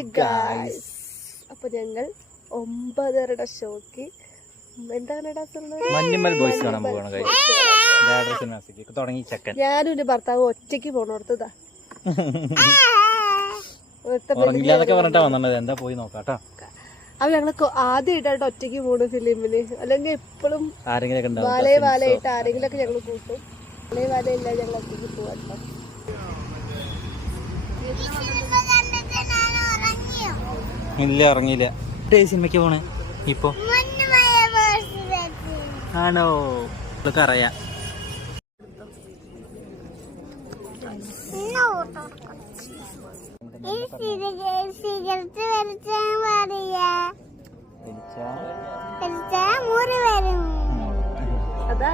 Hi guys. അപ്പൊ ഞങ്ങൾ 9:30 shock Manjummel boys കാണാൻ പോകണം. ഞാനും എന്റെ ഭർത്താവ് ഒറ്റയ്ക്ക് പോണോർത്തതാ. പറഞ്ഞിട്ടാ വന്നത്. എന്താ പോയി നോക്കാട്ടോ. അപ്പൊ ഞങ്ങള് ആദ്യമായിട്ടായിട്ട് ഒറ്റയ്ക്ക് പോണു ഫിലിമിന്. അല്ലെങ്കിൽ എപ്പോഴും ആരെങ്കിലും വാലയായിട്ട് ആരെങ്കിലും ഒക്കെ ഞങ്ങള് കൂട്ടും. വാലയില്ല ഞങ്ങൾ ഒറ്റയ്ക്ക് പോവാട്ടോ. ഇല്ല, ഇറങ്ങിയില്ല. സിനിമയ്ക്ക് പോണേ ഇപ്പൊ ആണോ? ഇതൊക്കെ അറിയാം. അതാ